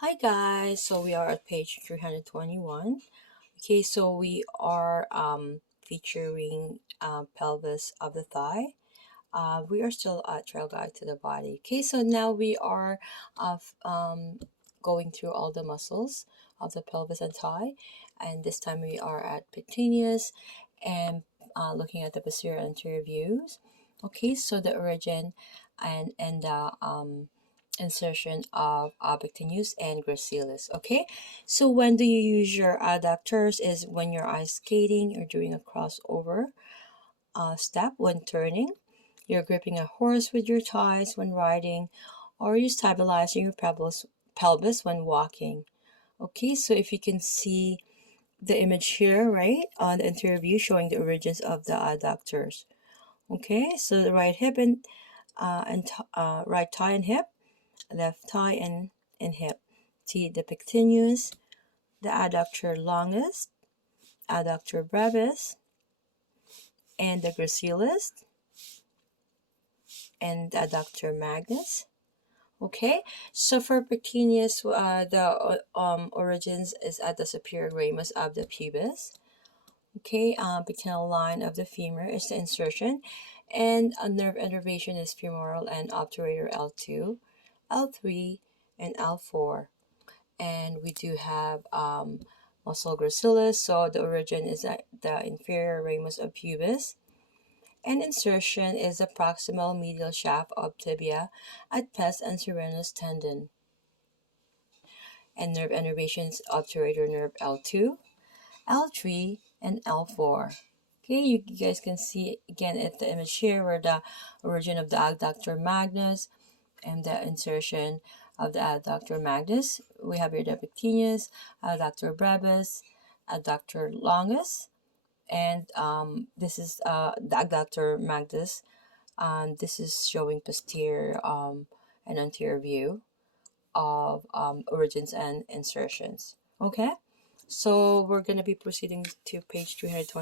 Hi guys, so we are at page 321. Okay, so we are featuring pelvis of the thigh. We are still at trail guide to the body. Okay, so now we are going through all the muscles of the pelvis and thigh, and this time we are at pectineus and looking at the posterior and anterior views. Okay, so the origin and the insertion of pectineus and gracilis. Okay, so when do you use your adductors is when you're ice skating or doing a crossover step when turning. You're gripping a horse with your thighs when riding, or you're stabilizing your pelvis when walking. Okay, so if you can see the image here, right, on the interior view showing the origins of the adductors. Okay, so the right hip and right thigh and hip, left thigh and hip. See the pectineus, the adductor longus, adductor brevis, and the gracilis, and the adductor magnus. Okay, so for pectineus, the origins is at the superior ramus of the pubis. Okay, pectinal line of the femur is the insertion, and a nerve innervation is femoral and obturator L2, L3, and L4. And we do have muscle gracilis, so the origin is at the inferior ramus of pubis, and insertion is the proximal medial shaft of tibia at pes and serenus tendon. And nerve innervations obturator nerve L2, L3, and L4. Okay, you guys can see again at the image here where the origin of the adductor magnus and the insertion of the adductor magnus. We have here the pectineus, adductor brevis, adductor longus, and this is the adductor magnus. This is showing posterior and anterior view of origins and insertions. Okay, so we're going to be proceeding to page 320.